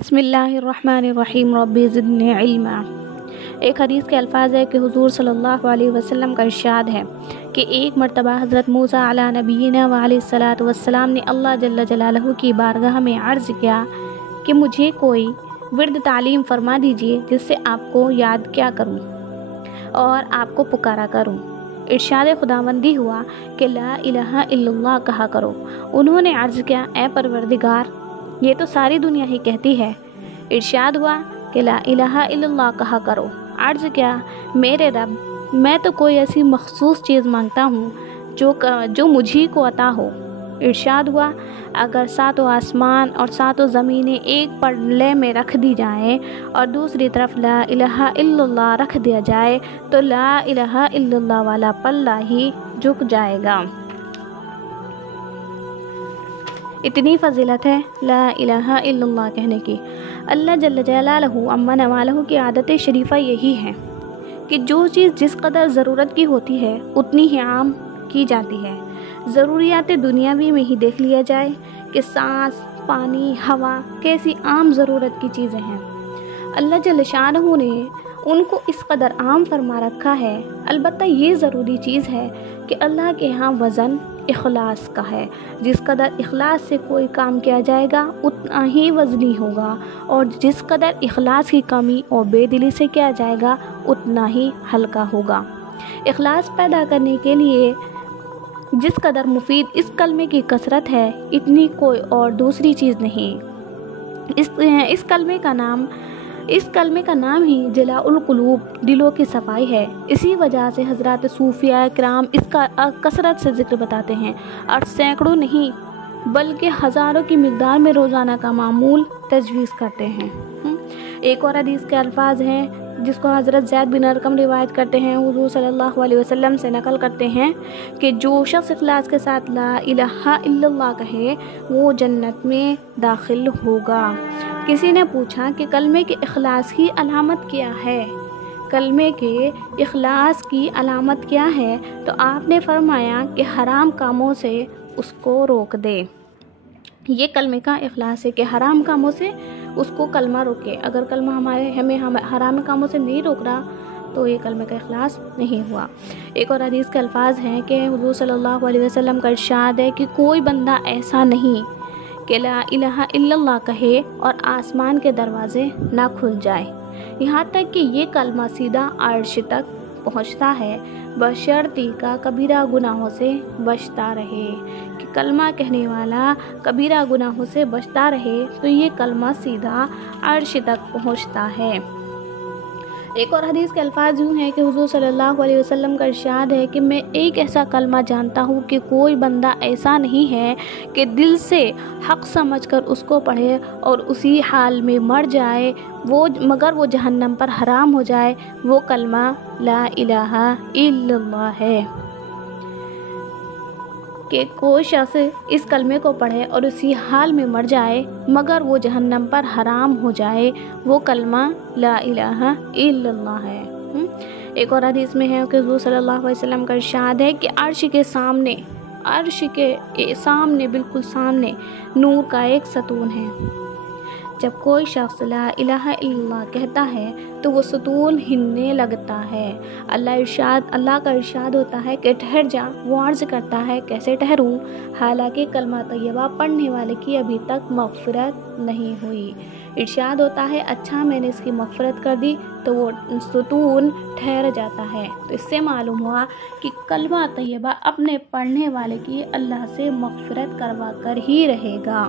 बिस्मिल्लाहिर्रहमानिर्रहीम रब्बि ज़िदनी इल्मा। एक हदीस के अल्फाज है कि हुज़ूर सल्लल्लाहु अलैहि वसल्लम का इरशाद है कि एक मरतबा हज़रत मूसा अला नबीना व अलैहिस्सलातु वस्सलाम ने अल्लाह जल्ल जलालहू की बारगाह में अर्ज़ किया कि मुझे कोई विर्द तालीम फरमा दीजिए जिससे आपको याद क्या करूं और आपको पुकारा करूं। इरशाद खुदावंदी हुआ कि ला इलाहा इल्लल्लाह कहा करो। उन्होंने अर्ज़ किया, ए परवरदिगार, ये तो सारी दुनिया ही कहती है। इरशाद हुआ कि ला इलाहा इल्लल्लाह कहा करो। अर्ज़ किया, मेरे रब, मैं तो कोई ऐसी मखसूस चीज़ मांगता हूँ जो मुझी को अता हो। इरशाद हुआ, अगर सातों आसमान और सातों ज़मीनें एक पल्ले में रख दी जाएं और दूसरी तरफ ला इलाहा इल्लल्लाह रख दिया जाए तो ला इलाहा इल्लल्लाह वाला पल्ला ही झुक जाएगा। इतनी फ़जीलत है ला इलाहा इल्लल्लाह कहने की। अल्लाह जल्ल जलालहू अम्मा नवालहू की आदत शरीफ़ा यही है कि जो चीज़ जिस कदर ज़रूरत की होती है उतनी ही आम की जाती है। ज़रूरियात दुनियावी में ही देख लिया जाए कि सांस, पानी, हवा कैसी आम ज़रूरत की चीज़ें हैं। अल्लाह जल्ल शानहू ने उनको इस कदर आम फरमा रखा है। अलबत्ता ये ज़रूरी चीज़ है कि अल्लाह के यहाँ वज़न इखलास का है। जिस कदर इखलास से कोई काम किया जाएगा उतना ही वज़नी होगा, और जिस कदर इखलास की कमी और बेदिली से किया जाएगा उतना ही हल्का होगा। इखलास पैदा करने के लिए जिस कदर मुफीद इस कलमे की कसरत है, इतनी कोई और दूसरी चीज़ नहीं। इस कलमे का नाम ही जलाउल कुलूब, दिलों की सफाई है। इसी वजह से हज़रात सूफिया किराम इसका कसरत से ज़िक्र बताते हैं और सैकड़ों नहीं बल्कि हज़ारों की मिक़दार में रोज़ाना का मामूल तजवीज़ करते हैं। एक और हदीस के अल्फाज हैं जिसको हज़रत ज़ैद बिन अरकम रिवायत करते हैं, हुज़ूर सल्लल्लाहु अलैहि वसल्लम से नकल करते हैं कि जो शख्स इखलास के साथ ला इलाहा इल्लल्लाह कहे वो जन्नत में दाखिल होगा। किसी ने पूछा कि कलमे के इखलास की अलामत क्या है? कलमे के इखलास की अलामत क्या है? तो आपने फरमाया कि हराम कामों से उसको रोक दे। ये कलमे का इखलास है कि हराम कामों से उसको कलमा रोके। अगर कलमा हमें हराम कामों से नहीं रोक रहा तो ये कलमे का इखलास नहीं हुआ। एक और हदीस के अल्फाज हैं कि हुज़ूर सल्लल्लाहु अलैहि वसल्लम का इरशाद है कि कोई बंदा ऐसा नहीं कि ला इलाहा इल्लल्लाह कहे और आसमान के दरवाज़े ना खुल जाए, यहाँ तक कि ये कलमा सीधा अर्श तक पहुँचता है, बशर्ती का कबीरा गुनाहों से बचता रहे। कि कलमा कहने वाला कबीरा गुनाहों से बचता रहे तो ये कलमा सीधा अर्श तक पहुँचता है। एक और हदीस के अल्फाज यूँ हैं कि हुज़ूर सल्लल्लाहु अलैहि वसल्लम का इरशाद है कि मैं एक ऐसा कलमा जानता हूँ कि कोई बंदा ऐसा नहीं है कि दिल से हक़ समझकर उसको पढ़े और उसी हाल में मर जाए मगर वो जहन्नम पर हराम हो जाए। वो कलमा ला इलाहा इल्लल्लाह है कि कोई शख्स इस कलमे को पढ़े और उसी हाल में मर जाए मगर वो जहन्नम पर हराम हो जाए, वो कलमा ला इलाहा इल्लल्लाह है। एक और हदीस में है कि हुज़ूर सल्लल्लाहु अलैहि वसल्लम का इरशाद है कि अर्श के सामने बिल्कुल सामने नूर का एक सतून है। जब कोई शख्स ला इलाहा इल्लल्लाह कहता है तो वो सतून हिलने लगता है। अल्लाह का इरशाद होता है कि ठहर जा। वो अर्ज़ करता है, कैसे ठहरूं, हालांकि कलमा तैयबा पढ़ने वाले की अभी तक मग़फ़िरत नहीं हुई। इरशाद होता है, अच्छा मैंने इसकी मग़फ़िरत कर दी, तो वो सतून ठहर जाता है। तो इससे मालूम हुआ कि कलमा तैयबा अपने पढ़ने वाले की अल्लाह से मग़फ़िरत करवा कर ही रहेगा।